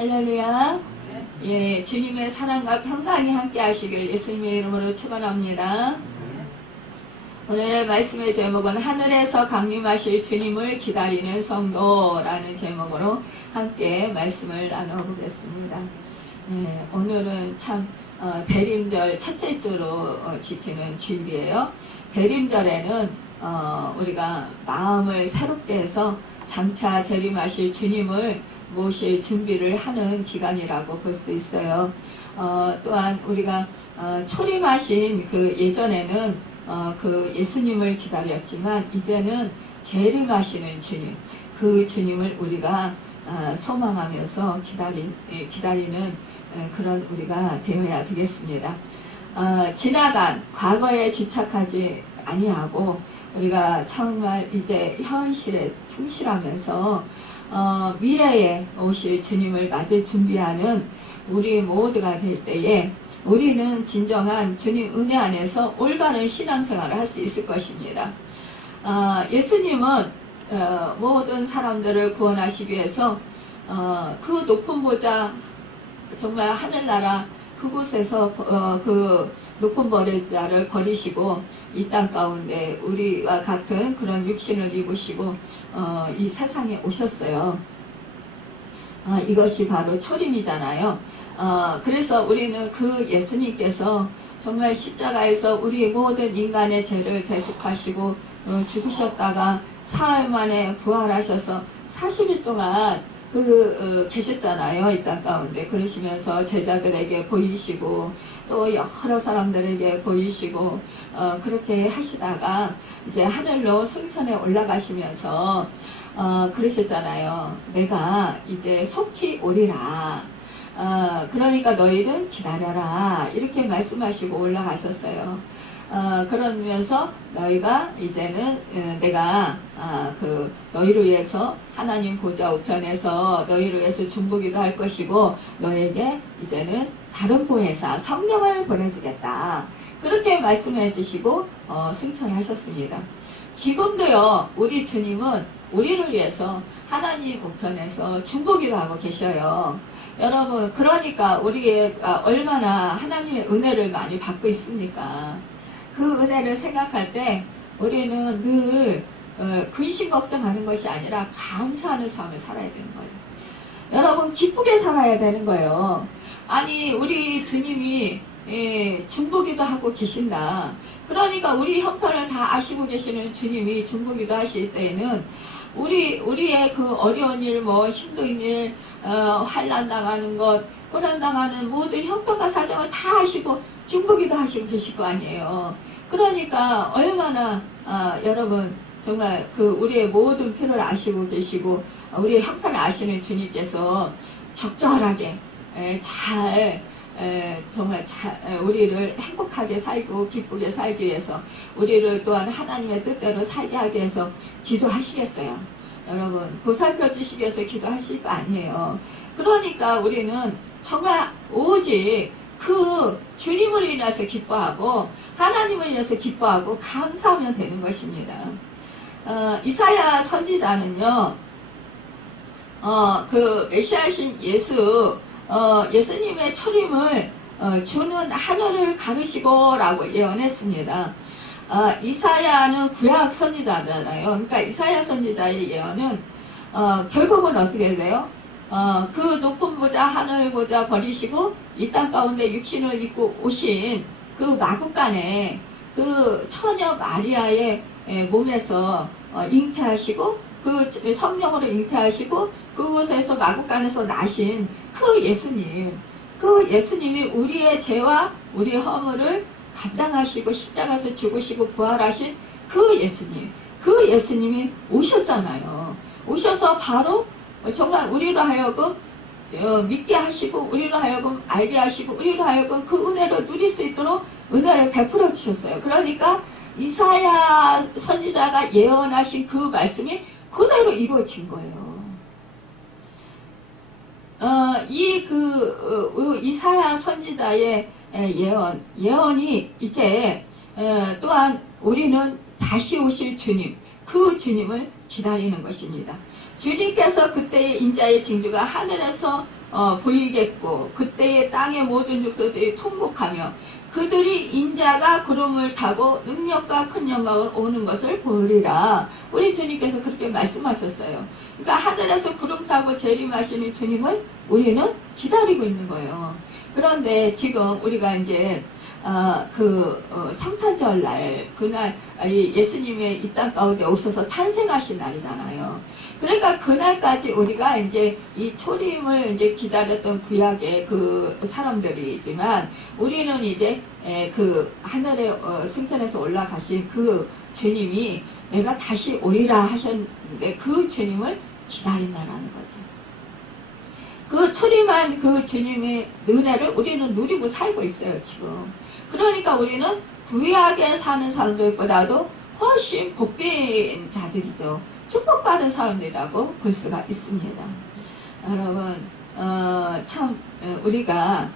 할렐루야. 예, 주님의 사랑과 평강이 함께 하시길 예수님의 이름으로 축원합니다. 오늘의 말씀의 제목은 하늘에서 강림하실 주님을 기다리는 성도라는 제목으로 함께 말씀을 나눠보겠습니다. 예, 오늘은 참 대림절 첫째 주로 지키는 주일이에요. 대림절에는 우리가 마음을 새롭게 해서 장차 재림하실 주님을 모실 준비를 하는 기간이라고 볼 수 있어요. 또한 우리가 초림하신 그 예전에는 그 예수님을 기다렸지만 이제는 재림하시는 주님, 그 주님을 우리가 소망하면서 기다리는 그런 우리가 되어야 되겠습니다. 지나간 과거에 집착하지 아니하고 우리가 정말 이제 현실에 충실하면서 미래에 오실 주님을 맞을 준비하는 우리 모두가 될 때에 우리는 진정한 주님 은혜 안에서 올바른 신앙생활을 할 수 있을 것입니다. 예수님은 모든 사람들을 구원하시기 위해서 그 높은 보좌, 정말 하늘나라 그곳에서 그 높은 보좌를 버리시고 이 땅 가운데 우리와 같은 그런 육신을 입으시고 이 세상에 오셨어요. 이것이 바로 초림이잖아요. 그래서 우리는 그 예수님께서 정말 십자가에서 우리 모든 인간의 죄를 대속하시고 죽으셨다가 사흘 만에 부활하셔서 40일 동안 계셨잖아요. 이 땅 가운데. 그러시면서 제자들에게 보이시고 또 여러 사람들에게 보이시고 그렇게 하시다가 이제 하늘로 승천에 올라가시면서 그러셨잖아요. 내가 이제 속히 오리라. 그러니까 너희는 기다려라. 이렇게 말씀하시고 올라가셨어요. 그러면서 너희가 이제는 내가 너희를 위해서 하나님 보좌 우편에서 너희를 위해서 중보기도 할 것이고 너에게 이제는 다른 보혜사 성령을 보내주겠다. 그렇게 말씀해 주시고 승천하셨습니다. 지금도요, 우리 주님은 우리를 위해서 하나님 우편에서 중보기도 하고 계셔요. 여러분, 그러니까 우리가 얼마나 하나님의 은혜를 많이 받고 있습니까? 그 은혜를 생각할 때 우리는 늘 근심 걱정하는 것이 아니라 감사하는 삶을 살아야 되는 거예요. 여러분, 기쁘게 살아야 되는 거예요. 아니, 우리 주님이 중보기도 하고 계신다. 그러니까 우리 형편을 다 아시고 계시는 주님이 중보기도 하실 때에는 우리의 그 어려운 일, 힘든 일, 환난 당하는 것, 고난 당하는 모든 형편과 사정을 다 아시고 중보기도 하시고 계실 거 아니에요. 그러니까 얼마나 여러분 정말 우리의 모든 필요를 아시고 계시고 우리의 형편을 아시는 주님께서 적절하게 정말 우리를 행복하게 살고 기쁘게 살기 위해서 우리를 또한 하나님의 뜻대로 살게 하기 위해서 기도하시겠어요. 여러분, 보살펴 주시기 위해서 기도하실 거 아니에요. 그러니까 우리는 정말 오직 그 주님을 인해서 기뻐하고 하나님을 인해서 기뻐하고 감사하면 되는 것입니다. 이사야 선지자는요, 그 메시아신 예수님의 초림을 주는 하늘을 가르시고 라고 예언했습니다. 이사야는 구약 선지자잖아요. 그러니까 이사야 선지자의 예언은 결국은 어떻게 돼요? 그 높은 보좌 하늘 보좌 버리시고 이 땅 가운데 육신을 입고 오신 그 마구간에 그 처녀 마리아의 몸에서 잉태하시고 그 성령으로 잉태하시고 그곳에서 마구간에서 나신 그 예수님이 우리의 죄와 우리의 허물을 감당하시고 십자가에서 죽으시고 부활하신 그 예수님이 오셨잖아요. 오셔서 바로 정말 우리로 하여금 믿게 하시고 우리로 하여금 알게 하시고 우리로 하여금 그 은혜를 누릴 수 있도록 은혜를 베풀어 주셨어요. 그러니까 이사야 선지자가 예언하신 그 말씀이 그대로 이루어진 거예요. 이사야 선지자의 예언이 이제 또한 우리는 다시 오실 주님, 그 주님을 기다리는 것입니다. 주님께서 그때의 인자의 징조가 하늘에서 보이겠고 그때의 땅의 모든 족속들이 통곡하며 그들이 인자가 구름을 타고 능력과 큰 영광을 오는 것을 보리라. 우리 주님께서 그렇게 말씀하셨어요. 그러니까 하늘에서 구름 타고 재림하시는 주님을 우리는 기다리고 있는 거예요. 그런데 지금 우리가 이제 성탄절 날, 그날, 예수님의 이 땅 가운데 오셔서 탄생하신 날이잖아요. 그러니까 그날까지 우리가 이제 이 초림을 이제 기다렸던 구약의 그 사람들이지만, 우리는 이제 그 하늘에 승천해서 올라가신 그 주님이 내가 다시 오리라 하셨는데 그 주님을 기다린다라는 거죠. 그 초림한 그 주님의 은혜를 우리는 누리고 살고 있어요, 지금. 그러니까 우리는 구약에 사는 사람들보다도 훨씬 복된 자들이죠. 축복받은 사람들이라고 볼 수가 있습니다. 여러분, 우리가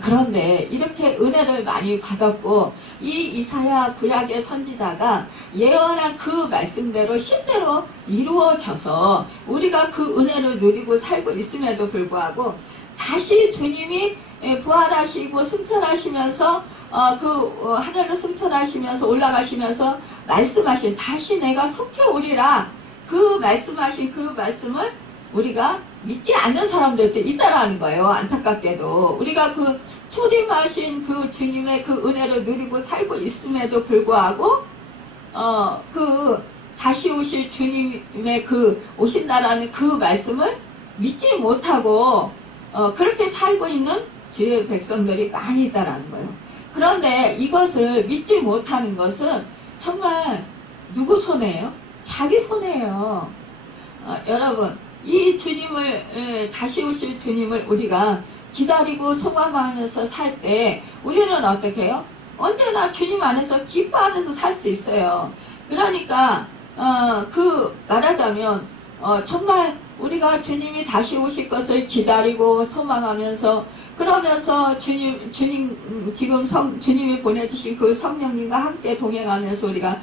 그런데 이렇게 은혜를 많이 받았고 이 이사야 구약의 선지자가 예언한 그 말씀대로 실제로 이루어져서 우리가 그 은혜를 누리고 살고 있음에도 불구하고 다시 주님이 부활하시고 승천하시면서 하늘로 승천하시면서 올라가시면서 말씀하신 다시 내가 속해 오리라 그 말씀하신 그 말씀을 우리가 믿지 않는 사람들도 있다라는 거예요. 안타깝게도 우리가 그 초림하신 그 주님의 그 은혜를 누리고 살고 있음에도 불구하고 그 다시 오실 주님의 그 오신다라는 그 말씀을 믿지 못하고 그렇게 살고 있는 주의 백성들이 많이 있다라는 거예요. 그런데 이것을 믿지 못하는 것은 정말 누구 손해예요? 자기 손해예요. 여러분, 이 주님을 다시 오실 주님을 우리가 기다리고 소망하면서 살 때 우리는 어떻게 해요? 언제나 주님 안에서 기뻐하면서 살 수 있어요. 그러니까 말하자면 정말 우리가 주님이 다시 오실 것을 기다리고 소망하면서 그러면서 주님 지금 주님이 보내주신 그 성령님과 함께 동행하면서 우리가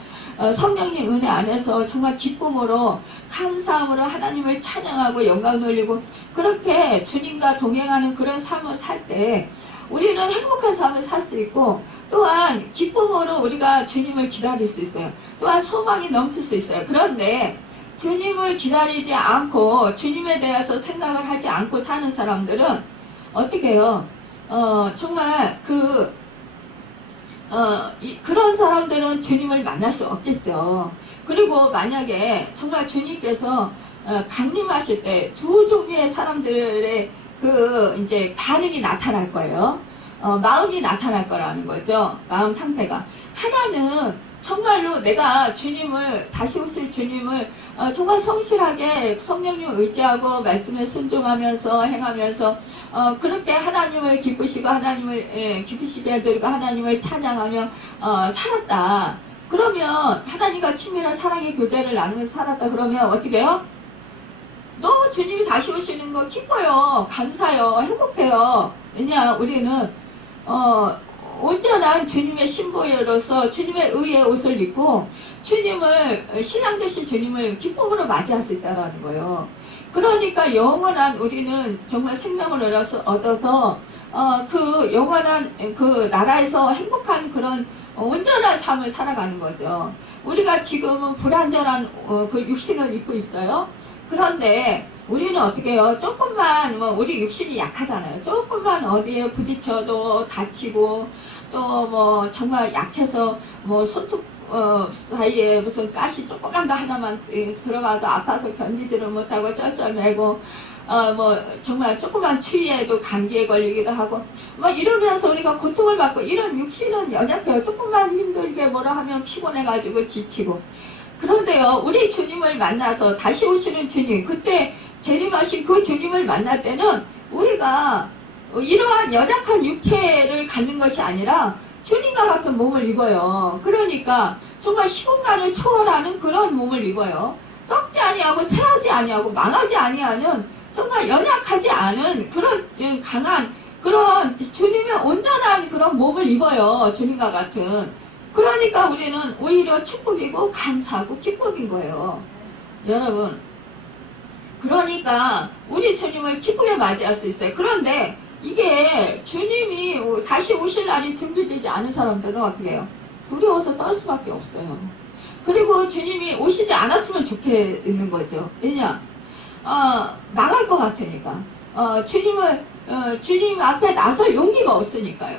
성령님 은혜 안에서 정말 기쁨으로 감사함으로 하나님을 찬양하고 영광 돌리고 그렇게 주님과 동행하는 그런 삶을 살 때 우리는 행복한 삶을 살 수 있고 또한 기쁨으로 우리가 주님을 기다릴 수 있어요. 또한 소망이 넘칠 수 있어요. 그런데 주님을 기다리지 않고 주님에 대해서 생각을 하지 않고 사는 사람들은 어떻게 해요? 정말 그런 사람들은 주님을 만날 수 없겠죠. 그리고 만약에 정말 주님께서 강림하실 때 두 종류의 사람들의 이제 반응이 나타날 거예요. 마음이 나타날 거라는 거죠. 마음 상태가. 하나는 정말로 내가 다시 오실 주님을 정말 성실하게 성령님을 의지하고 말씀에 순종하면서 행하면서 그렇게 하나님을 기쁘시고 하나님을 기쁘시게 해드리고 하나님을 찬양하며 살았다. 그러면 하나님과 친밀한 사랑의 교제를 나누면서 살았다. 그러면 어떻게 해요? 너무 주님이 다시 오시는 거 기뻐요. 감사해요. 행복해요. 왜냐 우리는 온전한 주님의 신부로서 주님의 의의 옷을 입고 신랑 되신 주님을 기쁨으로 맞이할 수 있다는 거예요. 그러니까 영원한 우리는 정말 생명을 얻어서 그 영원한 그 나라에서 행복한 그런 온전한 삶을 살아가는 거죠. 우리가 지금은 불완전한 그 육신을 입고 있어요. 그런데 우리는 어떻게 해요? 조금만 우리 육신이 약하잖아요. 조금만 어디에 부딪혀도 다치고 또 정말 약해서 손톱 사이에 무슨 가시 조그만 거 하나만 들어가도 아파서 견디지를 못하고 쩔쩔매고 정말 조그만 추위에도 감기에 걸리기도 하고 이러면서 우리가 고통을 받고 이런 육신은 연약해요. 조금만 힘들게 뭐라 하면 피곤해가지고 지치고. 그런데요, 우리 주님을 만나서 다시 오시는 주님, 그때 재림하신 그 주님을 만날 때는 우리가 이러한 연약한 육체를 갖는 것이 아니라 주님과 같은 몸을 입어요. 그러니까 정말 시공간을 초월하는 그런 몸을 입어요. 썩지 아니하고 새하지 아니하고 망하지 아니하는 정말 연약하지 않은 그런 강한 그런 주님의 온전한 그런 몸을 입어요. 주님과 같은. 그러니까 우리는 오히려 축복이고 감사하고 기쁨인 거예요. 여러분, 그러니까 우리 주님을 기쁘게 맞이할 수 있어요. 그런데 이게 주님이 다시 오실 날이 준비되지 않은 사람들은 어떻게 해요? 두려워서 떨 수밖에 없어요. 그리고 주님이 오시지 않았으면 좋겠는 거죠. 왜냐? 망할 것 같으니까. 주님 앞에 나설 용기가 없으니까요.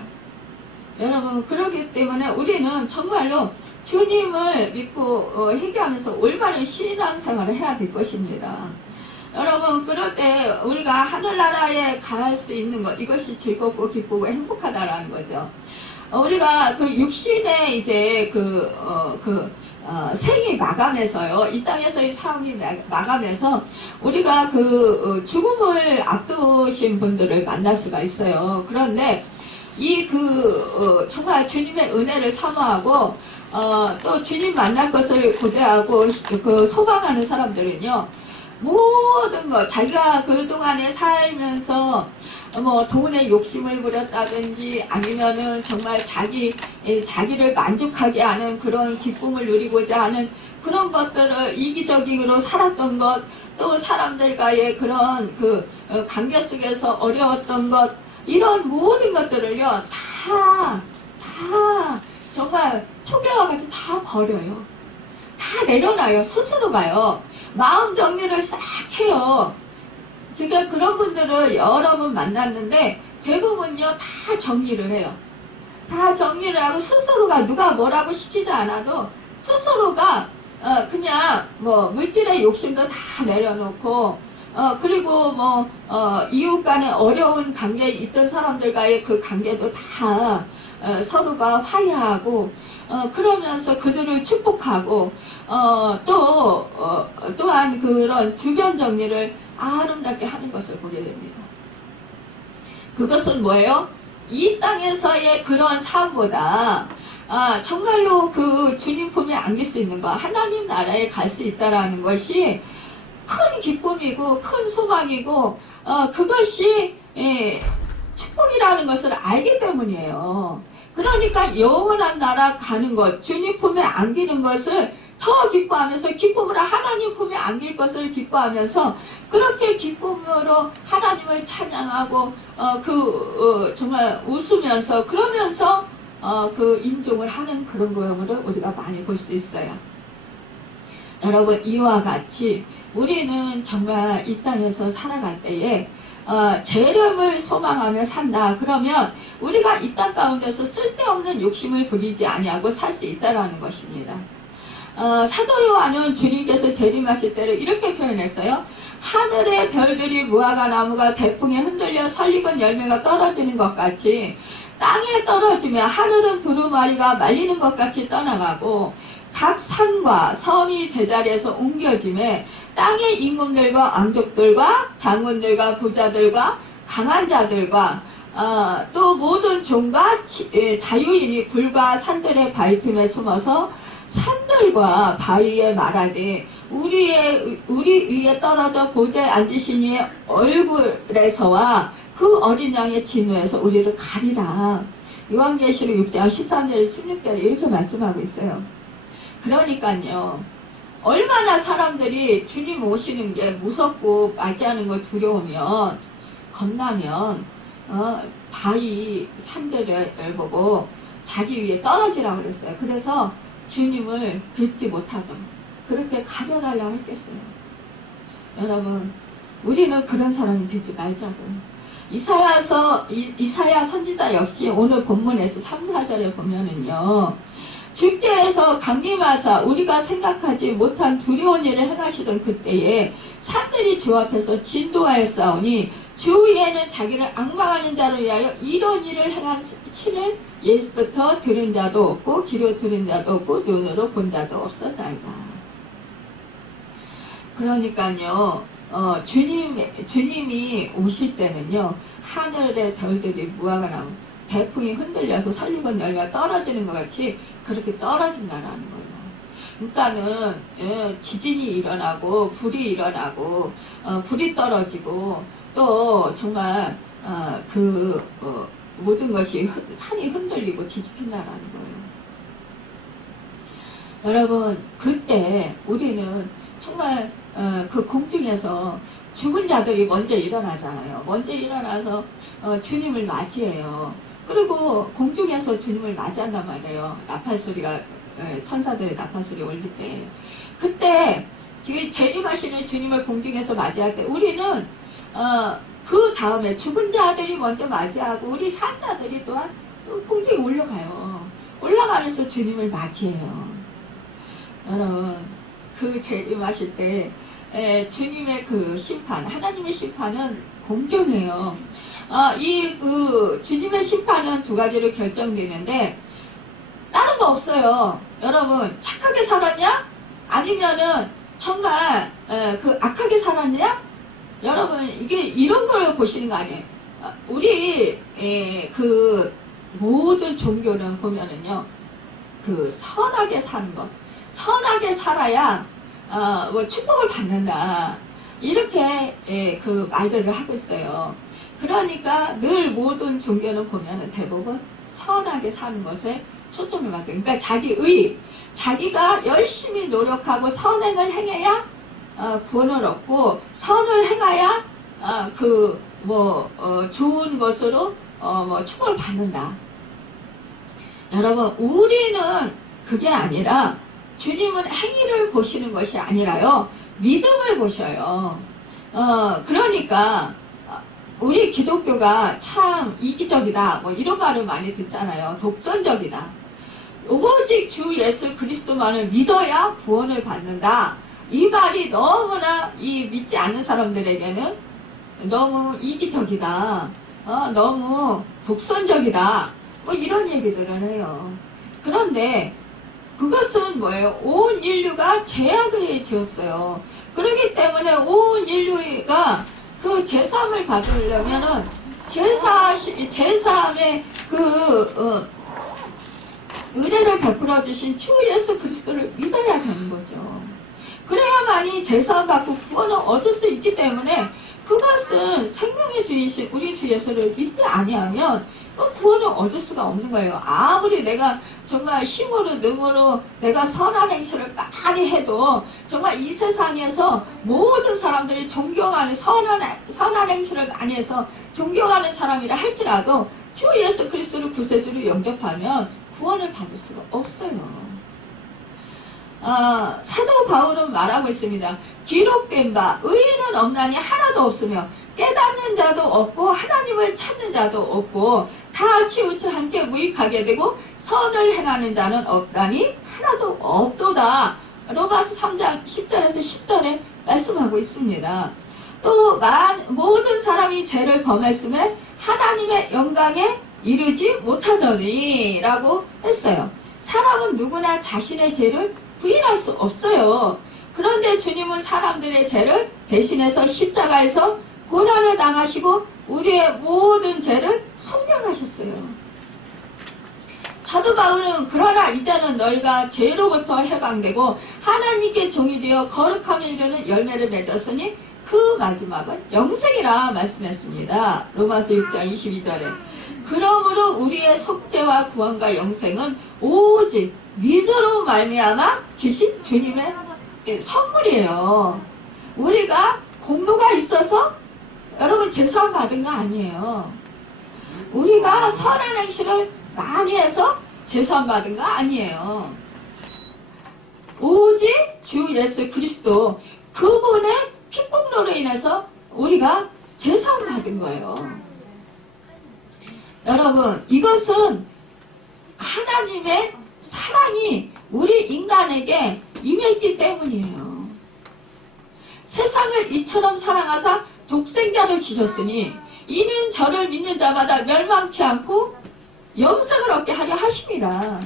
여러분, 그렇기 때문에 우리는 정말로 주님을 믿고 회개하면서 올바른 신앙생활을 해야 될 것입니다. 여러분, 그럴 때 우리가 하늘나라에 갈 수 있는 것, 이것이 즐겁고 기쁘고 행복하다라는 거죠. 우리가 그 육신의 이제 생이 마감해서요, 이 땅에서의 삶이 마감해서 우리가 죽음을 앞두신 분들을 만날 수가 있어요. 그런데 정말 주님의 은혜를 사모하고 또 주님 만날 것을 고대하고 소망하는 사람들은요, 모든 것, 자기가 그동안에 살면서 돈에 욕심을 부렸다든지 아니면은 정말 자기를 만족하게 하는 그런 기쁨을 누리고자 하는 그런 것들을 이기적으로 살았던 것, 또 사람들과의 그런 관계 속에서 어려웠던 것, 이런 모든 것들을요, 다 정말 초계와 같이 다 버려요. 다 내려놔요. 스스로가요. 마음 정리를 싹 해요. 제가 그런 분들을 여러 번 만났는데 대부분요 다 정리를 해요. 다 정리를 하고 스스로가 누가 뭐라고 시키지 않아도 스스로가 그냥 물질의 욕심도 다 내려놓고 그리고 이웃 간에 어려운 관계에 있던 사람들과의 그 관계도 다 서로가 화해하고 그러면서 그들을 축복하고 또한 그런 주변 정리를 아름답게 하는 것을 보게 됩니다. 그것은 뭐예요? 이 땅에서의 그런 삶보다 정말로 그 주님 품에 안길 수 있는 것, 하나님 나라에 갈 수 있다는 것이 큰 기쁨이고 큰 소망이고 그것이 축복이라는 것을 알기 때문이에요. 그러니까 영원한 나라 가는 것, 주님 품에 안기는 것을 더 기뻐하면서 기쁨으로 하나님 품에 안길 것을 기뻐하면서 그렇게 기쁨으로 하나님을 찬양하고 정말 웃으면서 그러면서 임종을 하는 그런 거를 우리가 많이 볼 수 있어요. 여러분, 이와 같이 우리는 정말 이 땅에서 살아갈 때에 재림을 소망하며 산다. 그러면 우리가 이 땅 가운데서 쓸데없는 욕심을 부리지 아니하고 살 수 있다는 것입니다. 사도 요한은 주님께서 재림하실 때를 이렇게 표현했어요. 하늘의 별들이 무화과 나무가 대풍에 흔들려 설익은 열매가 떨어지는 것 같이 땅에 떨어지며 하늘은 두루마리가 말리는 것 같이 떠나가고 각 산과 섬이 제자리에서 옮겨짐에 땅의 임금들과 왕족들과 장군들과 부자들과 강한 자들과 또 모든 종과 자유인이 불과 산들의 바위 틈에 숨어서 산들과 바위에 말하되 우리 위에 떨어져 보좌에 앉으신 이의 얼굴에서와 그 어린 양의 진노에서 우리를 가리라. 요한계시록 6장 13절 16절에 이렇게 말씀하고 있어요. 그러니까요, 얼마나 사람들이 주님 오시는 게 무섭고 맞이하는 걸 두려우면 겁나면 바위 산들을 보고 자기 위에 떨어지라고 그랬어요. 그래서 주님을 뵙지 못하도록 그렇게 가려달라고 했겠어요. 여러분, 우리는 그런 사람을 뵙지 말자고요. 이사야 선지자 역시 오늘 본문에서 3, 4절에 보면은요, 주께서 강림하사 우리가 생각하지 못한 두려운 일을 행하시던 그때에 산들이 주 앞에서 진도하였사오니 주 위에는 자기를 앙망하는 자를 위하여 이런 일을 행한 신을 예부터 들은 자도 없고 귀로 들은 자도 없고 눈으로 본 자도 없었나이다. 그러니까요, 주님이 오실 때는요, 하늘의 별들이 무화과 나무 대풍이 흔들려서 설익은 열매가 떨어지는 것 같이 그렇게 떨어진다는 거예요. 그러니까는 지진이 일어나고 불이 일어나고 불이 떨어지고 또 정말 모든 것이 산이 흔들리고 뒤집힌다는 거예요. 여러분, 그때 우리는 정말 그 공중에서 죽은 자들이 먼저 일어나잖아요. 먼저 일어나서 주님을 맞이해요. 그리고 공중에서 주님을 맞이한단 말이에요. 나팔 소리가 천사들의 나팔 소리 올릴 때, 그때 지금 재림하시는 주님을 공중에서 맞이할 때 우리는 그 다음에 죽은 자들이 먼저 맞이하고 우리 산자들이 또한 공중에 올라가요. 올라가면서 주님을 맞이해요. 여러분, 그 재림하실 때 주님의 그 심판, 하나님의 심판은 공정해요. 주님의 심판은 두 가지로 결정되는데 다른 거 없어요. 여러분, 착하게 살았냐? 아니면은 정말 악하게 살았냐? 여러분, 이게 이런 걸 보시는 거 아니에요. 우리 그 모든 종교는 보면은요, 그 선하게 사는 것, 선하게 살아야 뭐 축복을 받는다, 이렇게 그 말들을 하고 있어요. 그러니까 늘 모든 종교는 보면은 대부분 선하게 사는 것에 초점을 맞춰요. 그러니까 자기가 열심히 노력하고 선행을 행해야 구원을 얻고, 선을 행해야 좋은 것으로 축복을 받는다. 여러분, 우리는 그게 아니라 주님은 행위를 보시는 것이 아니라요, 믿음을 보셔요. 그러니까 우리 기독교가 참 이기적이다, 뭐 이런 말을 많이 듣잖아요. 독선적이다. 오직 주 예수 그리스도만을 믿어야 구원을 받는다. 이 말이 너무나 믿지 않는 사람들에게는 너무 이기적이다, 너무 독선적이다, 뭐 이런 얘기들을 해요. 그런데 그것은 뭐예요? 온 인류가 죄악에 지었어요. 그렇기 때문에 온 인류가 그 제사함을 받으려면은 제사함의 은혜를 베풀어 주신 주 예수 그리스도를 믿어야 되는 거죠. 그래야만이 제사함 받고 구원을 얻을 수 있기 때문에, 그것은 생명의 주이신 우리 주 예수를 믿지 아니하면 그 구원을 얻을 수가 없는 거예요. 아무리 내가 정말 힘으로 능으로 내가 선한 행실을 많이 해도, 정말 이 세상에서 모든 사람들이 존경하는 선한 행실을 많이 해서 존경하는 사람이라 할지라도 주 예수 그리스도를 구세주로 영접하면 구원을 받을 수가 없어요. 사도 바울은 말하고 있습니다. 기록된 바 의인은 없나니 하나도 없으며 깨닫는 자도 없고 하나님을 찾는 자도 없고 다 치우쳐 함께 무익하게 되고 선을 행하는 자는 없다니 하나도 없도다. 로마서 3장 10절에서 10절에 말씀하고 있습니다. 또 모든 사람이 죄를 범했음에 하나님의 영광에 이르지 못하더니 라고 했어요. 사람은 누구나 자신의 죄를 부인할 수 없어요. 그런데 주님은 사람들의 죄를 대신해서 십자가에서 고난을 당하시고 우리의 모든 죄를 속량하셨어요. 사도 바울은 그러나 이제는 너희가 죄로부터 해방되고 하나님께 종이 되어 거룩함에 이르는 열매를 맺었으니 그 마지막은 영생이라 말씀했습니다. 로마서 6장 22절에. 그러므로 우리의 속죄와 구원과 영생은 오직 믿음으로 말미암아 주신 주님의 선물이에요. 우리가 공로가 있어서 여러분 죄사함 받은 거 아니에요. 우리가 선한 행실을 많이 해서 죄사함 받은 거 아니에요. 오직 주 예수 그리스도 그분의 피공로로 인해서 우리가 죄사함 받은 거예요. 여러분, 이것은 하나님의 사랑이 우리 인간에게 임했기 때문이에요. 세상을 이처럼 사랑하사 독생자를 주셨으니 이는 저를 믿는 자마다 멸망치 않고 영생을 얻게 하려 하심이라.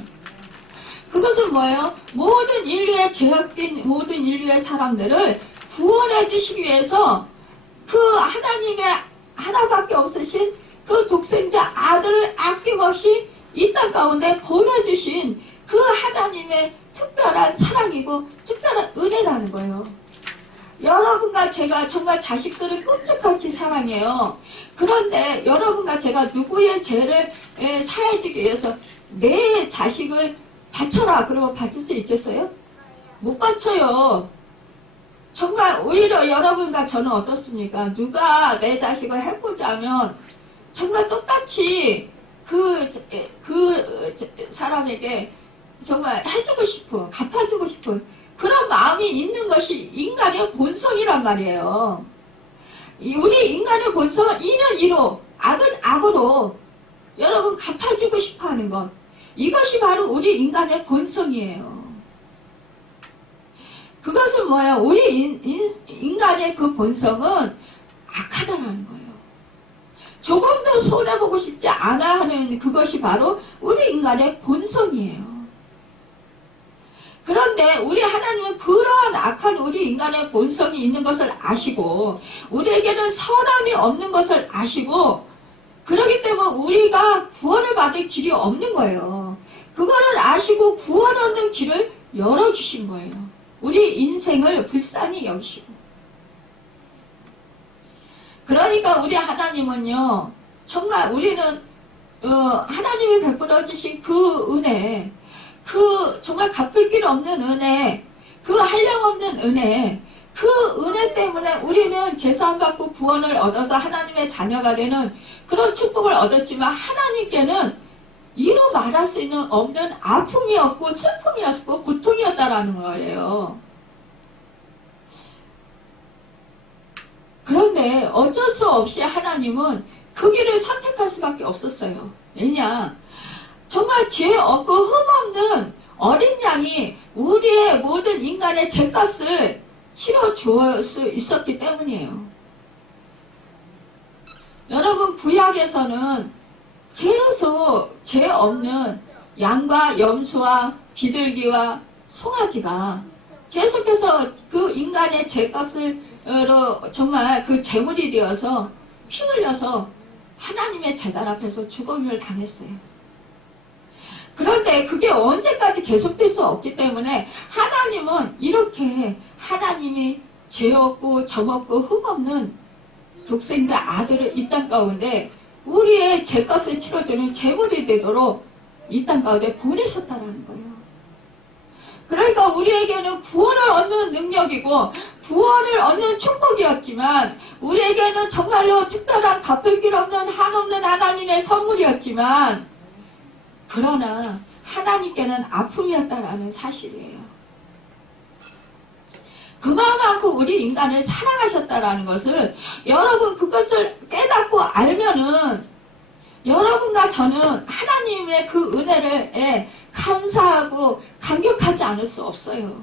그것은 뭐예요? 모든 인류의 죄악된 모든 인류의 사람들을 구원해 주시기 위해서 그 하나님의 하나밖에 없으신 그 독생자 아들을 아낌없이 이 땅 가운데 보내주신 그 하나님의 특별한 사랑이고 특별한 은혜라는 거예요. 여러분과 제가 정말 자식들을 끔찍같이 사랑해요. 그런데 여러분과 제가 누구의 죄를 사해주기 위해서 내 자식을 바쳐라 그러고 바칠 수 있겠어요? 못 바쳐요. 정말 오히려 여러분과 저는 어떻습니까? 누가 내 자식을 해코자 하면 정말 똑같이 그 사람에게 정말 해주고 싶은, 갚아주고 싶은 그런 마음이 있는 것이 인간의 본성이란 말이에요. 우리 인간의 본성은 이는 이로, 악은 악으로 여러분 갚아주고 싶어 하는 것. 이것이 바로 우리 인간의 본성이에요. 그것은 뭐예요? 우리 인간의 그 본성은 악하다는 거예요. 조금도 손해보고 싶지 않아 하는 그것이 바로 우리 인간의 본성이에요. 그런데 우리 하나님은 그러한 악한 우리 인간의 본성이 있는 것을 아시고 우리에게는 선함이 없는 것을 아시고 그렇기 때문에 우리가 구원을 받을 길이 없는 거예요. 그거를 아시고 구원 얻는 길을 열어주신 거예요. 우리 인생을 불쌍히 여기시고. 그러니까 우리 하나님은요, 정말 우리는 하나님이 베풀어 주신 그 은혜, 그 정말 갚을 길 없는 은혜, 그 한량없는 은혜, 그 은혜 때문에 우리는 제사함 받고 구원을 얻어서 하나님의 자녀가 되는 그런 축복을 얻었지만 하나님께는 이루 말할 수 있는 없는 아픔이었고 슬픔이었고 고통이었다라는 거예요. 그런데 어쩔 수 없이 하나님은 그 길을 선택할 수밖에 없었어요. 왜냐? 정말 죄 없고 흠 없는 어린 양이 우리의 모든 인간의 죄값을 치러줄 수 있었기 때문이에요. 여러분 구약에서는 계속 죄 없는 양과 염소와 비둘기와 송아지가 계속해서 그 인간의 죄값을 정말 그 제물이 되어서 피 흘려서 하나님의 제단 앞에서 죽음을 당했어요. 그런데 그게 언제까지 계속될 수 없기 때문에 하나님은 이렇게 하나님이 죄 없고 점 없고 흠 없는 독생자 아들을 이 땅 가운데 우리의 죄값을 치러주는 제물이 되도록 이 땅 가운데 보내셨다는 거예요. 그러니까 우리에게는 구원을 얻는 능력이고 구원을 얻는 축복이었지만 우리에게는 정말로 특별한 갚을 길 없는 한없는 하나님의 선물이었지만 그러나 하나님께는 아픔이었다라는 사실이에요. 그만큼 우리 인간을 사랑하셨다라는 것을 여러분 그것을 깨닫고 알면은 여러분과 저는 하나님의 그 은혜를 감사하고 감격하지 않을 수 없어요.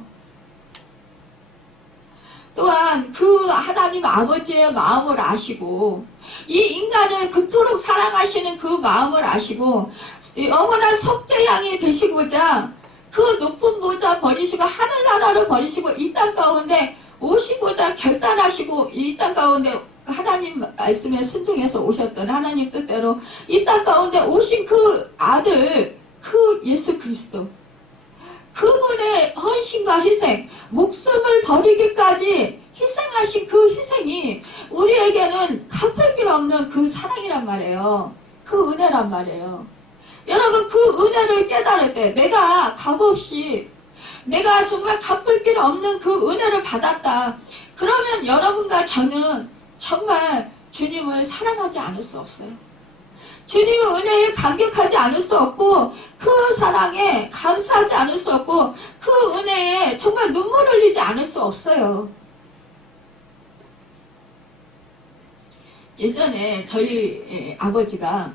또한 그 하나님 아버지의 마음을 아시고 이 인간을 그토록 사랑하시는 그 마음을 아시고 영원한 속죄양이 되시고자 그 높은 보좌 버리시고 하늘나라를 버리시고 이 땅 가운데 오시고자 결단하시고 이 땅 가운데 하나님 말씀에 순종해서 오셨던 하나님 뜻대로 이 땅 가운데 오신 그 아들 그 예수 그리스도 그분의 헌신과 희생 목숨을 버리기까지 희생하신 그 희생이 우리에게는 갚을 길 없는 그 사랑이란 말이에요. 그 은혜란 말이에요. 여러분 그 은혜를 깨달을 때 내가 값없이 내가 정말 갚을 길 없는 그 은혜를 받았다. 그러면 여러분과 저는 정말 주님을 사랑하지 않을 수 없어요. 주님의 은혜에 감격하지 않을 수 없고 그 사랑에 감사하지 않을 수 없고 그 은혜에 정말 눈물 흘리지 않을 수 없어요. 예전에 저희 아버지가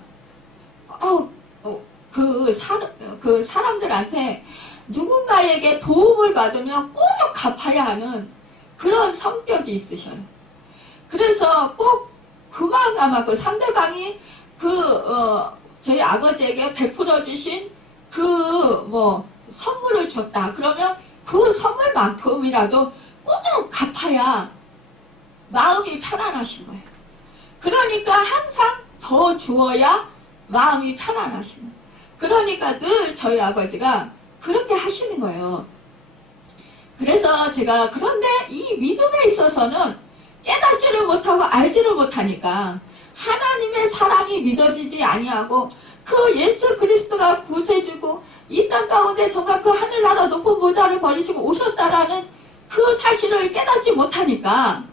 그 사람들한테 누군가에게 도움을 받으면 꼭 갚아야 하는 그런 성격이 있으셔요. 그래서 꼭 그만하고 상대방이 저희 아버지에게 베풀어 주신 선물을 줬다. 그러면 그 선물만큼이라도 꼭 갚아야 마음이 편안하신 거예요. 그러니까 항상 더 주어야 마음이 편안하신 거예요. 그러니까 늘 저희 아버지가 그렇게 하시는 거예요. 그래서 제가 그런데 이 믿음에 있어서는 깨닫지를 못하고 알지를 못하니까 하나님의 사랑이 믿어지지 아니하고 그 예수 그리스도가 구세주고 이 땅 가운데 정말 그 하늘나라 높은 보좌를 버리시고 오셨다라는 그 사실을 깨닫지 못하니까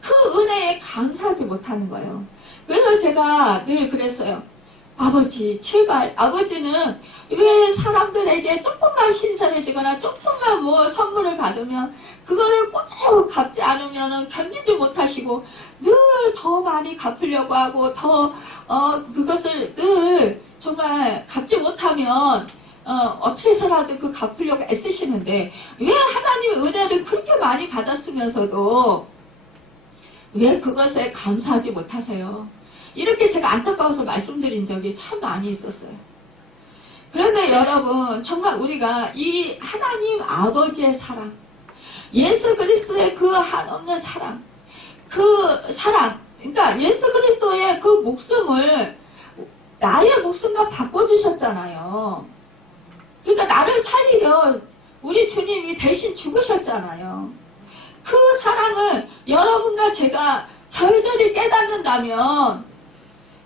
그 은혜에 감사하지 못하는 거예요. 그래서 제가 늘 그랬어요. 아버지, 제발, 아버지는 왜 사람들에게 조금만 신세를 지거나 조금만 뭐 선물을 받으면 그거를 꼭 갚지 않으면 견디지 못하시고 늘 더 많이 갚으려고 하고 더 그것을 늘 정말 갚지 못하면 어떻게 해서라도 그 갚으려고 애쓰시는데 왜 하나님의 은혜를 그렇게 많이 받았으면서도 왜 그것에 감사하지 못하세요? 이렇게 제가 안타까워서 말씀드린 적이 참 많이 있었어요. 그런데 여러분, 정말 우리가 이 하나님 아버지의 사랑, 예수 그리스도의 그 한없는 사랑, 그러니까 예수 그리스도의 그 목숨을 나의 목숨과 바꿔주셨잖아요. 그러니까 나를 살리려 우리 주님이 대신 죽으셨잖아요. 그 사랑을 여러분과 제가 절절히 깨닫는다면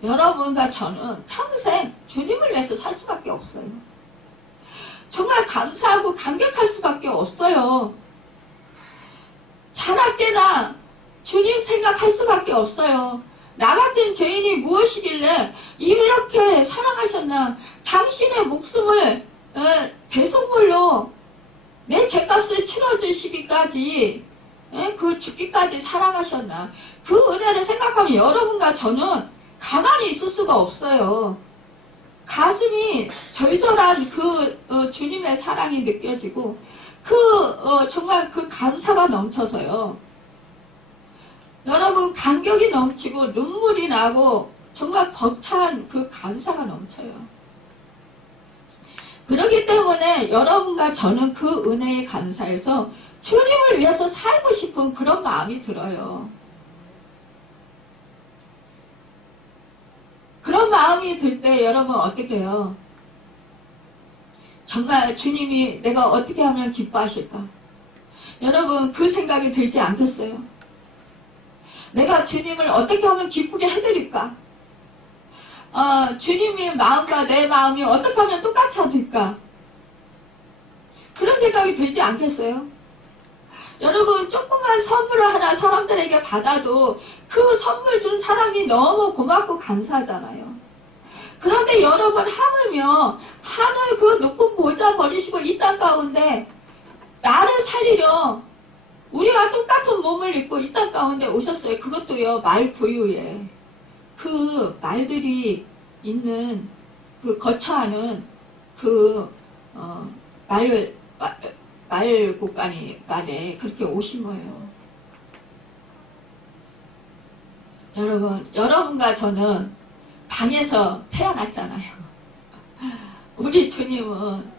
여러분과 저는 평생 주님을 위해서 살 수밖에 없어요. 정말 감사하고 감격할 수밖에 없어요. 자나깨나 주님 생각할 수밖에 없어요. 나 같은 죄인이 무엇이길래 이렇게 사랑하셨나. 당신의 목숨을 대속물로 내 죄값을 치러주시기까지 그 죽기까지 사랑하셨나. 그 은혜를 생각하면 여러분과 저는 가만히 있을 수가 없어요. 가슴이 절절한 그 주님의 사랑이 느껴지고 정말 그 감사가 넘쳐서요. 여러분 감격이 넘치고 눈물이 나고 정말 벅찬 그 감사가 넘쳐요. 그렇기 때문에 여러분과 저는 그 은혜에 감사해서 주님을 위해서 살고 싶은 그런 마음이 들어요. 그런 마음이 들 때 여러분 어떻게 해요? 정말 주님이 내가 어떻게 하면 기뻐하실까? 여러분 그 생각이 들지 않겠어요? 내가 주님을 어떻게 하면 기쁘게 해드릴까? 주님의 마음과 내 마음이 어떻게 하면 똑같아질까? 그런 생각이 들지 않겠어요? 여러분 조그만 선물을 하나 사람들에게 받아도 그 선물 준 사람이 너무 고맙고 감사하잖아요. 그런데 여러분 하물며 하늘 그 높은 보좌 버리시고 이 땅 가운데 나를 살리려 우리가 똑같은 몸을 입고 이 땅 가운데 오셨어요. 그것도요 말 부유에 그 말들이 있는 그 거처하는 그 말 곳간에 그렇게 오신 거예요. 여러분과 저는 방에서 태어났잖아요. 우리 주님은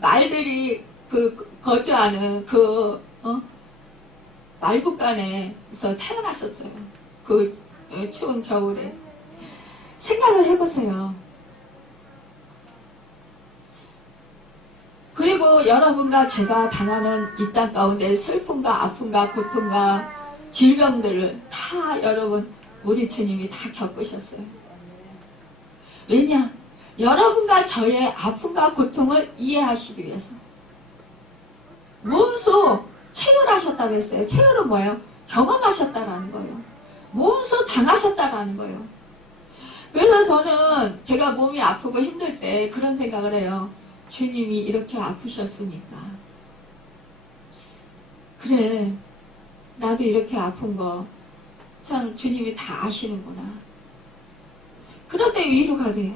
말들이 그 거주하는 그 말국간에서 태어나셨어요. 그 추운 겨울에. 생각을 해보세요. 그리고 여러분과 제가 당하는 이 땅 가운데 슬픔과 아픔과 고통과 질병들을 다 여러분 우리 주님이 다 겪으셨어요. 왜냐? 여러분과 저의 아픔과 고통을 이해하시기 위해서. 몸소 체혈하셨다고 했어요. 체혈은 뭐예요? 경험하셨다라는 거예요. 몸소 당하셨다라는 거예요. 그래서 저는 제가 몸이 아프고 힘들 때 그런 생각을 해요. 주님이 이렇게 아프셨으니까. 그래, 나도 이렇게 아픈 거 참 주님이 다 아시는구나. 그럴 때 위로가 돼요.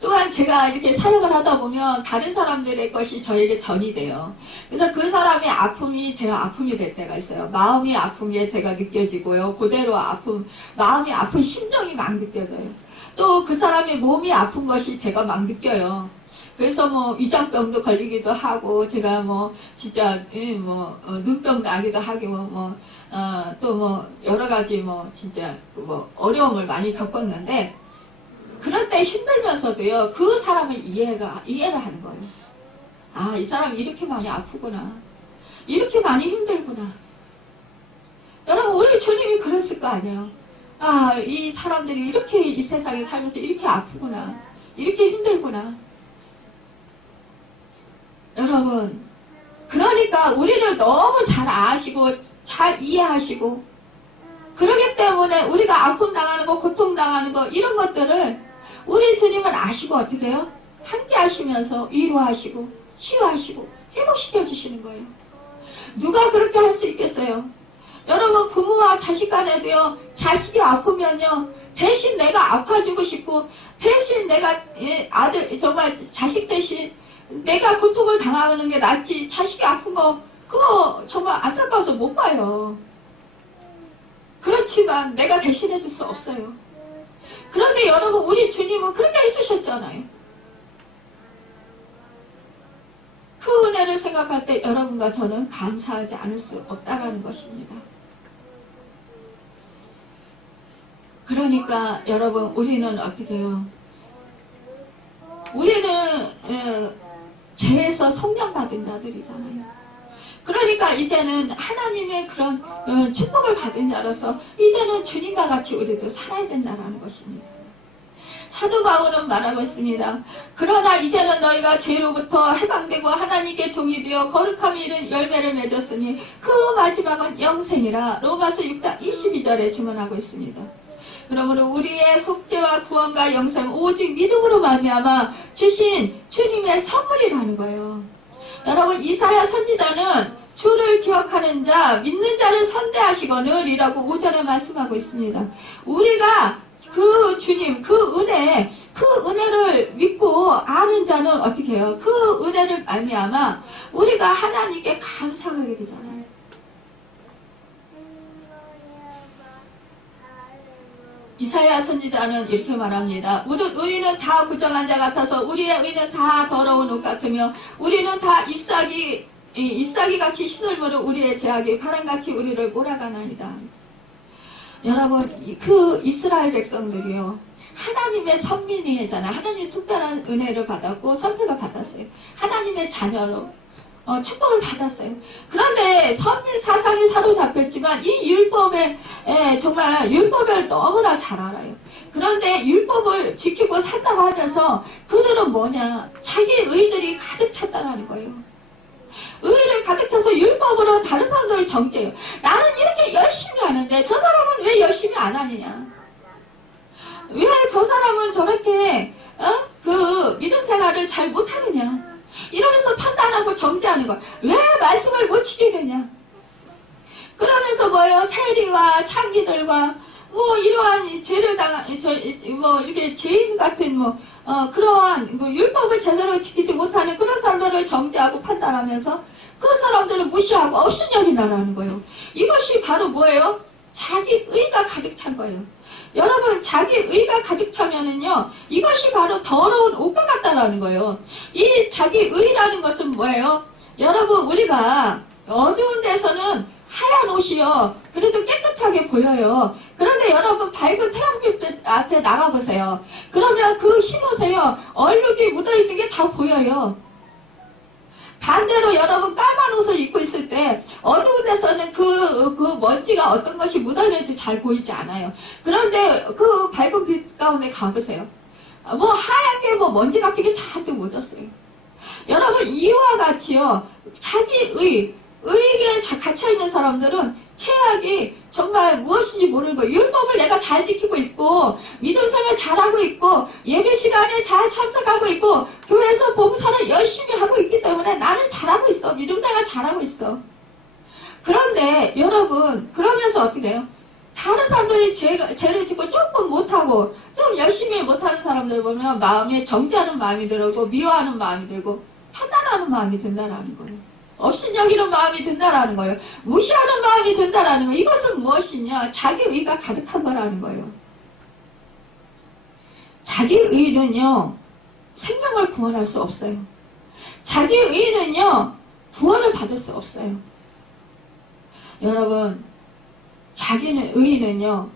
또한 제가 이렇게 사역을 하다 보면 다른 사람들의 것이 저에게 전이 돼요. 그래서 그 사람의 아픔이 제가 아픔이 될 때가 있어요. 마음이 아픈 게 제가 느껴지고요. 그대로 마음이 아픈 심정이 막 느껴져요. 또 그 사람의 몸이 아픈 것이 제가 막 느껴요. 그래서 뭐 위장병도 걸리기도 하고 제가 뭐 진짜 눈병 나기도 하고 또 뭐 여러 가지 뭐 진짜 뭐 어려움을 많이 겪었는데 그럴 때 힘들면서도요 그 사람을 이해를 하는 거예요. 아, 이 사람이 이렇게 많이 아프구나. 이렇게 많이 힘들구나. 여러분 우리 주님이 그랬을 거 아니에요. 아, 이 사람들이 이렇게 이 세상에 살면서 이렇게 아프구나. 이렇게 힘들구나. 여러분 그러니까 우리를 너무 잘 아시고 잘 이해하시고 그러기 때문에 우리가 아픔 당하는 거, 고통 당하는 거 이런 것들을 우리 주님은 아시고 어떻게 해요? 함께 하시면서 위로하시고 치유하시고 회복시켜 주시는 거예요. 누가 그렇게 할 수 있겠어요? 여러분 부모와 자식 간에도요, 자식이 아프면요 대신 내가 아파주고 싶고 대신 내가 아들 정말 자식 대신 내가 고통을 당하는 게 낫지 자식이 아픈 거 그거 정말 안타까워서 못 봐요. 그렇지만 내가 대신해 줄 수 없어요. 그런데 여러분 우리 주님은 그렇게 해주셨잖아요. 그 은혜를 생각할 때 여러분과 저는 감사하지 않을 수 없다라는 것입니다. 그러니까 여러분 우리는 어떻게 해요? 우리는 죄에서 성령 받은 자들이잖아요. 그러니까 이제는 하나님의 그런 축복을 받은 자로서 이제는 주님과 같이 우리도 살아야 된다는 것입니다. 사도 바울은 말하고 있습니다. 그러나 이제는 너희가 죄로부터 해방되고 하나님께 종이 되어 거룩함이 이른 열매를 맺었으니 그 마지막은 영생이라. 로마서 6장 22절에 주문하고 있습니다. 그러므로 우리의 속죄와 구원과 영생 오직 믿음으로 말미암아 주신 주님의 선물이라는 거예요. 여러분 이사야 선지자는 주를 기억하는 자 믿는 자를 선대하시거늘 이라고 5절에 말씀하고 있습니다. 우리가 그 주님 그 은혜를 믿고 아는 자는 어떻게 해요? 그 은혜를 말미암아 우리가 하나님께 감사하게 되잖아요. 이사야 선지자는 이렇게 말합니다. 우리는 다 부정한 자 같아서 우리의 의는 다 더러운 옷 같으며 우리는 다 잎사귀 같이 시들므로 우리의 죄악이 바람같이 우리를 몰아가나이다. 여러분 그 이스라엘 백성들이요 하나님의 선민이잖아요. 하나님의 특별한 은혜를 받았고 선택을 받았어요. 하나님의 자녀로 축복을 받았어요. 그런데 선민 사상이 사로잡혔지만 이 율법에 정말 율법을 너무나 잘 알아요. 그런데 율법을 지키고 산다고 하면서 그들은 뭐냐 자기 의들이 가득 찼다는 거예요. 의를 가득 차서 율법으로 다른 사람들을 정죄해요. 나는 이렇게 열심히 하는데 저 사람은 왜 열심히 안 하느냐, 왜 저 사람은 저렇게 그 믿음 생활을 잘 못하느냐 이러면서 판단하고 정죄하는 거야. 왜 말씀을 못 지키느냐. 그러면서 뭐예요? 세리와 창기들과 뭐 이러한 죄를 당한 뭐 이렇게 죄인 같은 그러한 율법을 제대로 지키지 못하는 그런 사람들을 정죄하고 판단하면서 그 사람들을 무시하고 업신여긴다라는 거예요. 이것이 바로 뭐예요? 자기 의가 가득 찬 거예요. 여러분 자기 의가 가득 차면은요 이것이 바로 더러운 옷과 같다라는 거예요. 이 자기 의라는 것은 뭐예요? 여러분 우리가 어두운 데서는 하얀 옷이요 그래도 깨끗하게 보여요. 그런데 여러분 밝은 태양빛 앞에 나가보세요. 그러면 그 흰 옷에요 얼룩이 묻어있는 게 다 보여요. 반대로 여러분 까만 옷을 입고 있을 때 어두운 데서는 그 먼지가 어떤 것이 묻어있는지 잘 보이지 않아요. 그런데 그 밝은 빛 가운데 가보세요. 뭐 하얗게 먼지 같은 게 잔뜩 묻었어요. 여러분 이와 같이요 자기 의에 갇혀있는 사람들은 최악이 정말 무엇인지 모르는 거예요. 율법을 내가 잘 지키고 있고 믿음 생활 잘하고 있고 예배 시간에 잘 참석하고 있고 교회에서 봉사를 열심히 하고 있기 때문에 나는 잘하고 있어. 믿음 생활 잘하고 있어. 그런데 여러분 그러면서 어떻게 해요? 다른 사람들이 죄를 짓고 조금 못하고 좀 열심히 못하는 사람들 보면 마음에 정죄하는 마음이 들고 미워하는 마음이 들고 판단하는 마음이 든다는 거예요. 업신여기는 마음이 든다라는 거예요. 무시하는 마음이 든다라는 거예요. 이것은 무엇이냐? 자기 의가 가득한 거라는 거예요. 자기 의는요 생명을 구원할 수 없어요. 자기 의는요 구원을 받을 수 없어요. 여러분 자기는 의는요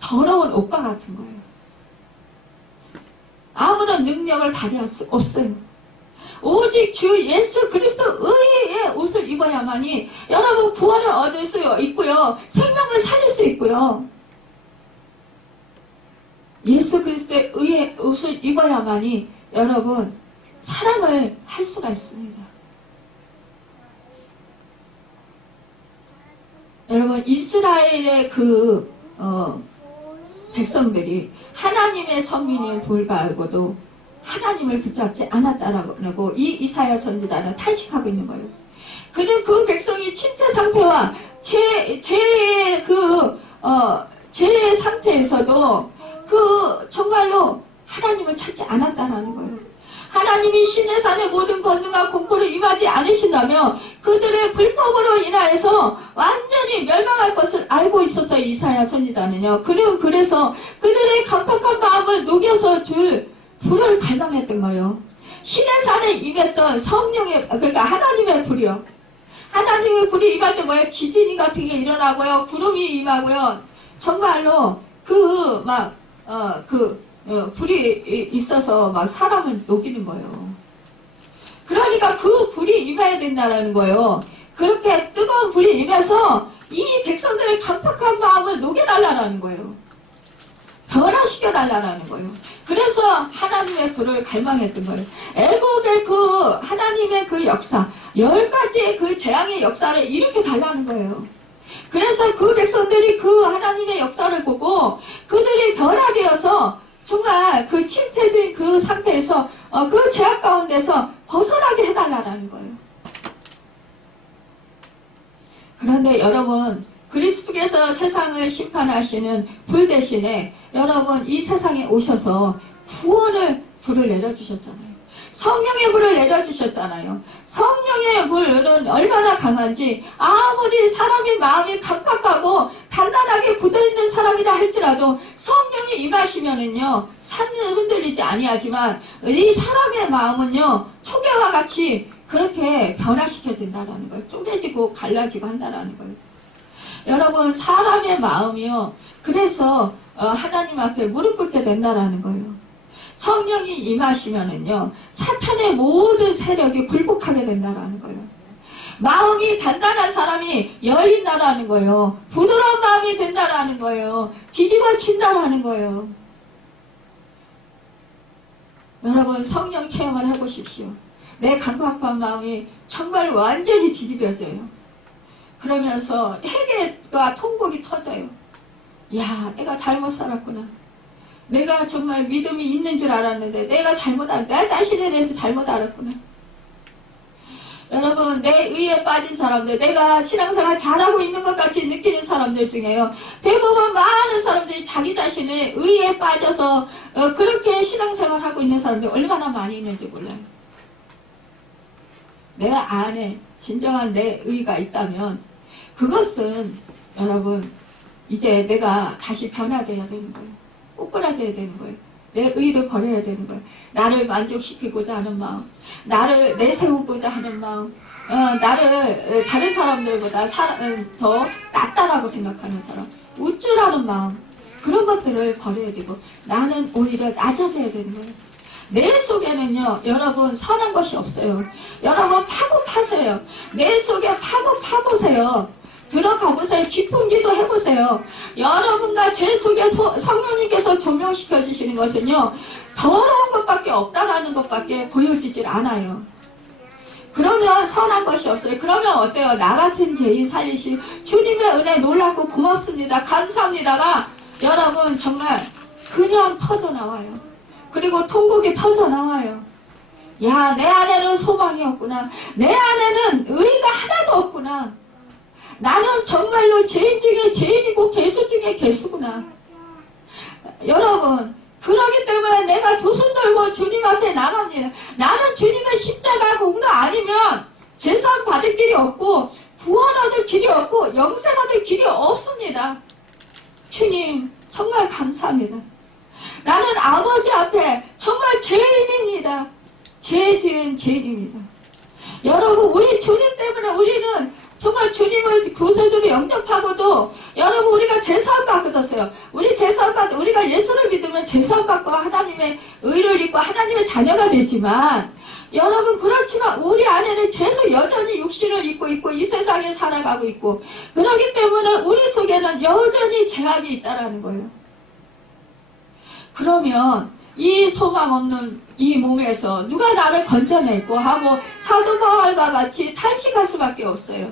더러운 옷과 같은 거예요. 아무런 능력을 발휘할 수 없어요. 오직 주 예수 그리스도 의의 옷을 입어야만이 여러분 구원을 얻을 수 있고요 생명을 살릴 수 있고요 예수 그리스도의 의의 옷을 입어야만이 여러분 사랑을 할 수가 있습니다. 여러분 이스라엘의 그 백성들이 하나님의 선민임을 불구하고도 하나님을 붙잡지 않았다라고 이 이사야 선지자는 탄식하고 있는 거예요. 그는 그 백성이 침체 상태와 제 상태에서도 그 정말로 하나님을 찾지 않았다라는 거예요. 하나님이 신의 산의 모든 권능과 공포를 임하지 않으신다면 그들의 불법으로 인하여서 완전히 멸망할 것을 알고 있었어요. 이사야 선지자는요. 그는 그래서 그들의 강팍한 마음을 녹여서 줄 불을 갈망했던 거예요. 신의 산에 임했던 성령의, 그러니까 하나님의 불이요. 하나님의 불이 임할 때 뭐예요? 지진이 같은 게 일어나고요. 구름이 임하고요. 정말로 불이 있어서 막 사람을 녹이는 거예요. 그러니까 그 불이 임해야 된다는 거예요. 그렇게 뜨거운 불이 임해서 이 백성들의 강팍한 마음을 녹여달라는 거예요. 변화시켜달라는 거예요. 그래서 하나님의 불을 갈망했던 거예요. 애굽의 그 하나님의 그 역사, 10가지의 그 재앙의 역사를 일으켜달라는 거예요. 그래서 그 백성들이 그 하나님의 역사를 보고 그들이 변화되어서 정말 그 침체된 그 상태에서 그 죄악 가운데서 벗어나게 해달라는 거예요. 그런데 여러분 그리스도께서 세상을 심판하시는 불 대신에 여러분 이 세상에 오셔서 구원을 불을 내려주셨잖아요. 성령의 불을 내려주셨잖아요. 성령의 불은 얼마나 강한지 아무리 사람의 마음이 강팍하고 단단하게 굳어있는 사람이라 할지라도 성령이 임하시면은요 산은 흔들리지 아니하지만 이 사람의 마음은요 초계와 같이 그렇게 변화시켜진다는 거예요. 쪼개지고 갈라지고 한다는 거예요. 여러분 사람의 마음이요 그래서 하나님 앞에 무릎 꿇게 된다는 거예요. 성령이 임하시면은요 사탄의 모든 세력이 굴복하게 된다는 거예요. 마음이 단단한 사람이 열린다라는 거예요. 부드러운 마음이 된다라는 거예요. 뒤집어진다라는 거예요. 여러분 성령 체험을 해보십시오. 내 강팍한 마음이 정말 완전히 뒤집어져요. 그러면서 회개와 통곡이 터져요. 야, 내가 잘못 살았구나. 내가 정말 믿음이 있는 줄 알았는데 내 자신에 대해서 잘못 알았구나. 여러분 내 의에 빠진 사람들, 내가 신앙생활 잘하고 있는 것 같이 느끼는 사람들 중에요 대부분 많은 사람들이 자기 자신의 의에 빠져서 그렇게 신앙생활 하고 있는 사람들이 얼마나 많이 있는지 몰라요. 내 안에 진정한 내 의가 있다면 그것은 여러분 이제 내가 다시 변화되어야 되는 거예요. 꼬꾸라져야 되는 거예요. 내 의를 버려야 되는 거예요. 나를 만족시키고자 하는 마음, 나를 내세우고자 하는 마음, 나를 다른 사람들보다 더 낫다라고 생각하는 사람, 우쭐하는 마음, 그런 것들을 버려야 되고 나는 오히려 낮아져야 되는 거예요. 내 속에는요 여러분 선한 것이 없어요. 여러분 파고파세요. 내 속에 파고파보세요. 들어가보세요. 깊은 기도 해보세요. 여러분과 제 속에 성령님께서 조명시켜 주시는 것은요 더러운 것밖에 없다라는 것밖에 보여지질 않아요. 그러면 선한 것이 없어요. 그러면 어때요? 나 같은 죄인 살리실 주님의 은혜 놀랍고 고맙습니다. 감사합니다가 여러분 정말 그냥 터져나와요. 그리고 통곡이 터져나와요. 야, 내 안에는 소망이 없구나. 내 안에는 의의가 하나도 없구나. 나는 정말로 죄인 중에 죄인이고 개수 중에 개수구나. 여러분 그러기 때문에 내가 두 손 들고 주님 앞에 나갑니다. 나는 주님의 십자가 공로 아니면 제사함 받을 길이 없고 구원 얻을 길이 없고 영생 얻을 길이 없습니다. 주님 정말 감사합니다. 나는 아버지 앞에 정말 죄인입니다. 죄 지은 죄인입니다. 여러분 우리 주님 때문에 우리는 정말 주님을 구세주로 영접하고도 여러분 우리가 제사함 받거든요. 우리가 예수를 믿으면 제사함 받고 하나님의 의를 입고 하나님의 자녀가 되지만 여러분 그렇지만 우리 안에는 계속 여전히 육신을 입고 있고 이 세상에 살아가고 있고 그렇기 때문에 우리 속에는 여전히 죄악이 있다라는 거예요. 그러면 이 소망 없는 이 몸에서 누가 나를 건져낼고 하고 사도 바울과 같이 탄식할 수밖에 없어요.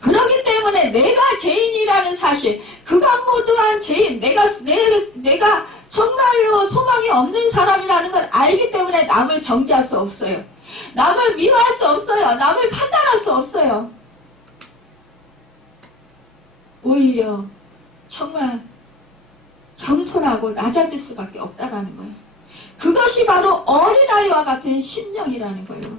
그렇기 때문에 내가 죄인이라는 사실, 그가 모두한 죄인, 내가 정말로 소망이 없는 사람이라는 걸 알기 때문에 남을 정죄할 수 없어요. 남을 미워할 수 없어요. 남을 판단할 수 없어요. 오히려 정말 겸손하고 낮아질 수밖에 없다라는 거예요. 그것이 바로 어린아이와 같은 심령이라는 거예요.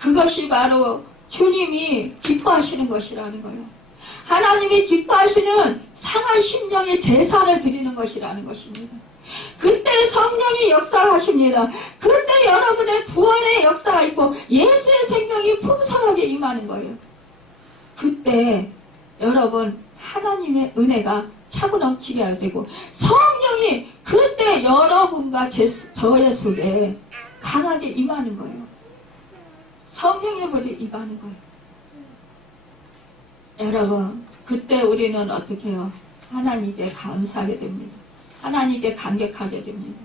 그것이 바로 주님이 기뻐하시는 것이라는 거예요. 하나님이 기뻐하시는 상한 심령의 제사를 드리는 것이라는 것입니다. 그때 성령이 역사를 하십니다. 그때 여러분의 구원의 역사가 있고 예수의 생명이 풍성하게 임하는 거예요. 그때 여러분 하나님의 은혜가 차고 넘치게 하게 되고 성령이 그때 여러분과 저의 속에 강하게 임하는 거예요. 성령의 불이 임하는 거예요. 여러분 그때 우리는 어떻게 해요? 하나님께 감사하게 됩니다. 하나님께 감격하게 됩니다.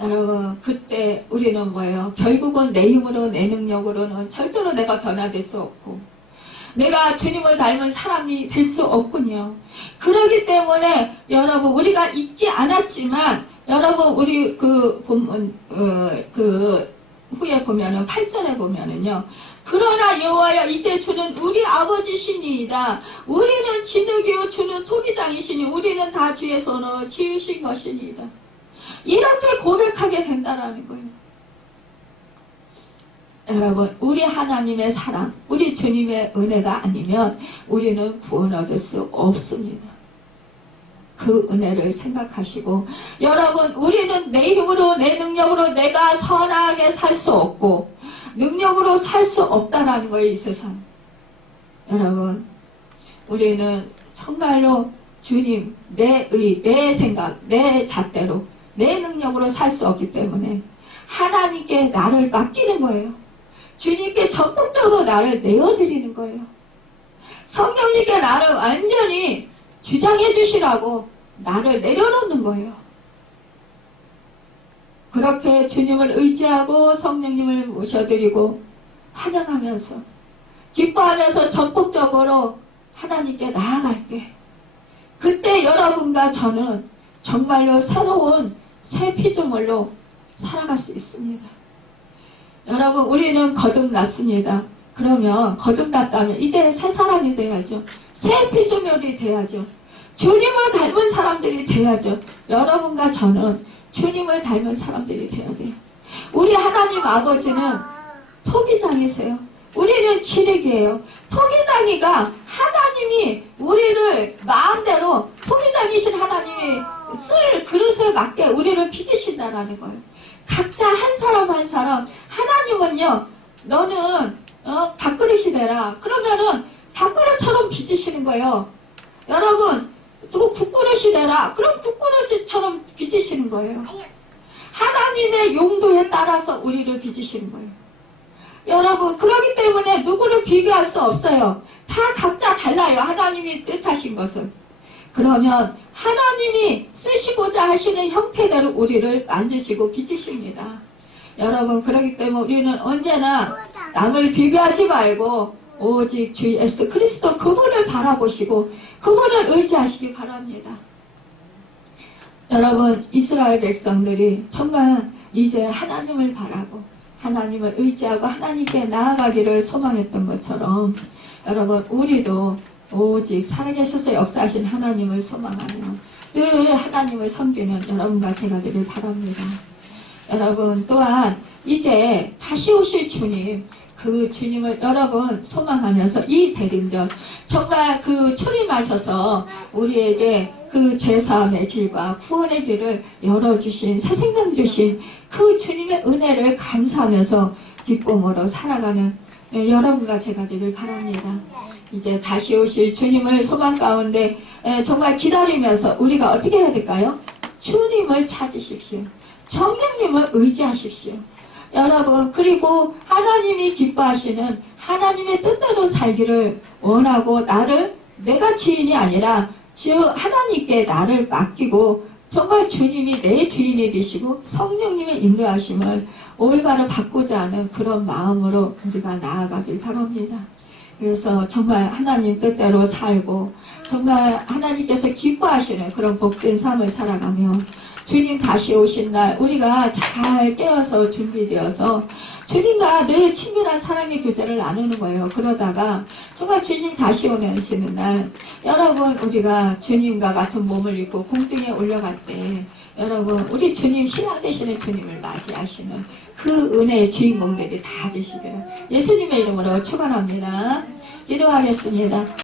여러분 그때 우리는 뭐예요? 결국은 내 힘으로 내 능력으로는 절대로 내가 변화될 수 없고 내가 주님을 닮은 사람이 될 수 없군요. 그렇기 때문에 여러분 우리가 잊지 않았지만 여러분 우리 그 본문 그 후에 보면은 8절에 보면은요. 그러나 여호와여 이제 주는 우리 아버지시니이다. 우리는 진흙이요 주는 토기장이시니 우리는 다 주의 손으로 지으신 것이니이다. 이렇게 고백하게 된다라는 거예요. 여러분 우리 하나님의 사랑, 우리 주님의 은혜가 아니면 우리는 구원 얻을 수 없습니다. 그 은혜를 생각하시고 여러분 우리는 내 힘으로 내 능력으로 내가 선하게 살 수 없고 능력으로 살 수 없다라는 거예요. 이 세상. 여러분 우리는 정말로 주님 내 의, 내 생각, 내 잣대로 내 능력으로 살 수 없기 때문에 하나님께 나를 맡기는 거예요. 주님께 전폭적으로 나를 내어드리는 거예요. 성령님께 나를 완전히 주장해 주시라고 나를 내려놓는 거예요. 그렇게 주님을 의지하고 성령님을 모셔드리고 환영하면서 기뻐하면서 전폭적으로 하나님께 나아갈 때 그때 여러분과 저는 정말로 새로운 새 피조물로 살아갈 수 있습니다. 여러분 우리는 거듭났습니다. 그러면 거듭났다면 이제 새 사람이 돼야죠. 새 피조물이 돼야죠. 주님을 닮은 사람들이 돼야죠. 여러분과 저는 주님을 닮은 사람들이 돼야 돼요. 우리 하나님 아버지는 토기장이세요. 우리는 진흙이에요. 토기장이가 하나님이 우리를 마음대로 토기장이신 하나님이 쓸 그릇에 맞게 우리를 빚으신다라는 거예요. 각자 한 사람 한 사람 하나님은요 너는 밥그릇이 되라 그러면은 밥그릇처럼 빚으시는 거예요. 여러분 누구 국그릇이 되라 그럼 국그릇처럼 빚으시는 거예요. 하나님의 용도에 따라서 우리를 빚으시는 거예요. 여러분 그렇기 때문에 누구를 비교할 수 없어요. 다 각자 달라요. 하나님이 뜻하신 것은. 그러면 하나님이 쓰시고자 하시는 형태대로 우리를 만드시고 빚으십니다. 여러분 그렇기 때문에 우리는 언제나 남을 비교하지 말고 오직 주 예수 그리스도 그분을 바라보시고 그분을 의지하시기 바랍니다. 여러분 이스라엘 백성들이 정말 이제 하나님을 바라고 하나님을 의지하고 하나님께 나아가기를 소망했던 것처럼 여러분 우리도 오직 살아계셔서 역사하신 하나님을 소망하며 늘 하나님을 섬기는 여러분과 제가 되길 바랍니다. 여러분 또한 이제 다시 오실 주님 그 주님을 여러분 소망하면서 이 대림절 정말 그 출임하셔서 우리에게 그 제사함의 길과 구원의 길을 열어주신 새 생명 주신 그 주님의 은혜를 감사하면서 기쁨으로 살아가는 여러분과 제가 되길 바랍니다. 이제 다시 오실 주님을 소망 가운데 정말 기다리면서 우리가 어떻게 해야 될까요? 주님을 찾으십시오. 성령님을 의지하십시오. 여러분 그리고 하나님이 기뻐하시는 하나님의 뜻대로 살기를 원하고 내가 주인이 아니라 하나님께 나를 맡기고 정말 주님이 내 주인이 되시고 성령님의 인도하심을 올바로 받고자 하는 그런 마음으로 우리가 나아가길 바랍니다. 그래서 정말 하나님 뜻대로 살고 정말 하나님께서 기뻐하시는 그런 복된 삶을 살아가며 주님 다시 오신 날 우리가 잘 깨어서 준비되어서 주님과 늘 친밀한 사랑의 교제를 나누는 거예요. 그러다가 정말 주님 다시 오시는 날 여러분 우리가 주님과 같은 몸을 입고 공중에 올라갈 때 여러분 우리 주님 신랑 되시는 주님을 맞이하시는 그 은혜의 주인공들이 다 되시기를 예수님의 이름으로 축원합니다. 기도하겠습니다.